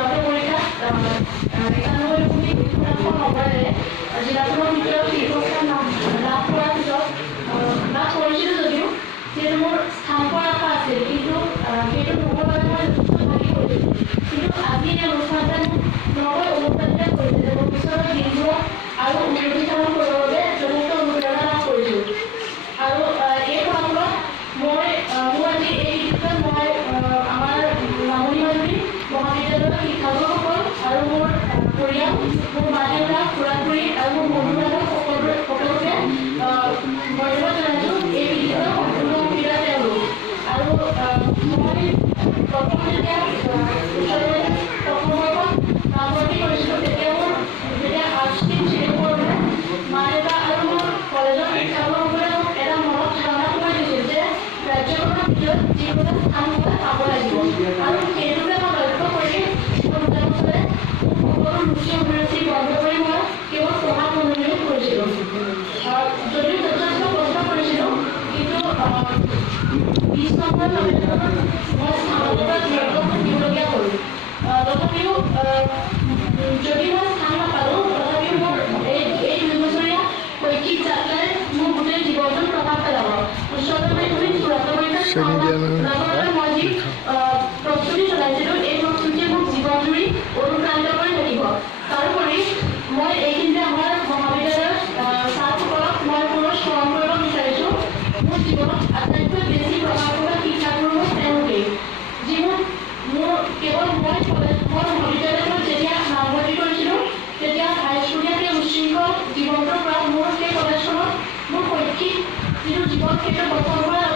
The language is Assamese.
চূড়ান্ত পৰীক্ষাত 91% নম্বৰেৰে জিলাখনৰ ভিতৰত শীৰ্ষস্থান লাভ কৰাৰ পিছত লাভ কৰিছিলোঁ যদিও যিহেতু মোৰ স্থান পোৱাৰ আশা আছিল, কিন্তু সেইটো নহ'বৰ বাবে মই যথেষ্ট ভাগি পৰিছিলোঁ। কিন্তু আজি এই অনুষ্ঠানটোৱে মোক নকৈ অনুপ্ৰাণিত কৰিছে যে ভৱিষ্যতৰ দিনবোৰত আৰু উন্নতি সাধন কৰিবৰ বাবে যথেষ্ট অনুপ্ৰেৰণা লাভ কৰিছোঁ। আৰু এই ফলাফলত মোৰ আজি এই বিষয়ত মই আমাৰ নামনি মাজুলী মহাবিদ্যালয়ৰ শিক্ষাগুৰুসকল আৰু মোৰ পৰিয়াল, মোৰ মা দেউতা, খুৰা খুৰী আৰু মোৰ বন্ধু বান্ধৱ সকলোকে ধন্যবাদ জনাইছোঁ। এই বিষয়ত সম্পূৰ্ণ সুবিধা তেওঁলোক। আৰু মই প্ৰথম যেতিয়া প্ৰথমৰ পৰা নামভৰ্তি কৰিছিলোঁ তেতিয়া আৰ্টছ ষ্ট্ৰীম চিলেক্ট কৰোঁতে মা দেউতা আৰু মোৰ কলেজৰ শিক্ষাগুৰুসকলে মোক এটা মনত ধাৰণা কৰি দিছিল যে ৰাজ্যখনৰ ভিতৰত যিকোনো স্থান মই পাব লাগিব। আৰু সেইটোকে মই লক্ষ্য কৰি দুটা বছৰে সকলো ৰুচি অভিৰুচি বন্ধ কৰি মই কেৱল পঢ়াত মনোনিৱেশ কৰিছিলোঁ। যদিও যথেষ্ট কষ্ট কৰিছিলোঁ, কিন্তু 20 নম্বৰৰ বাবে মই স্থানৰ পৰা ধৈৰ্য দিবলগীয়া হ'ল। তথাপিও যদি মই স্থান নাপালোঁ, তথাপিও মোৰ এই 2 বছৰীয়া শৈক্ষিক যাত্ৰাই মোৰ গোটেই জীৱনটোত প্ৰভাৱ পেলাব। উচ্চতৰ মাধ্যমিক চূড়ান্ত পৰীক্ষাত মই যি প্ৰস্তুতি চলাইছিলোঁ, এই প্ৰস্তুতিয়ে মোক জীৱনজুৰি অনুপ্ৰাণিত কৰি থাকিব। তাৰোপৰি মই এইখিনিতে আমাৰ মহাবিদ্যালয়ৰ ছাৰসকলক মই পুনৰ স্মৰণ কৰিব বিচাৰিছোঁ। মোৰ জীৱনত আটাইতকৈ বেছি প্ৰভাৱ পৰা শিক্ষাগুৰু হ'ল তেওঁলোকেই, যি মোৰ কেৱল মই মহাবিদ্যালয়খনত যেতিয়া নামভৰ্তি কৰিছিলোঁ তেতিয়া হাইস্কুলীয়া সেই উচ্ছৃংখল জীৱনটোৰ পৰা মোৰ সেই কলেজখনত মোৰ শৈক্ষিক যিটো জীৱন সেইটো গঠন হোৱাৰ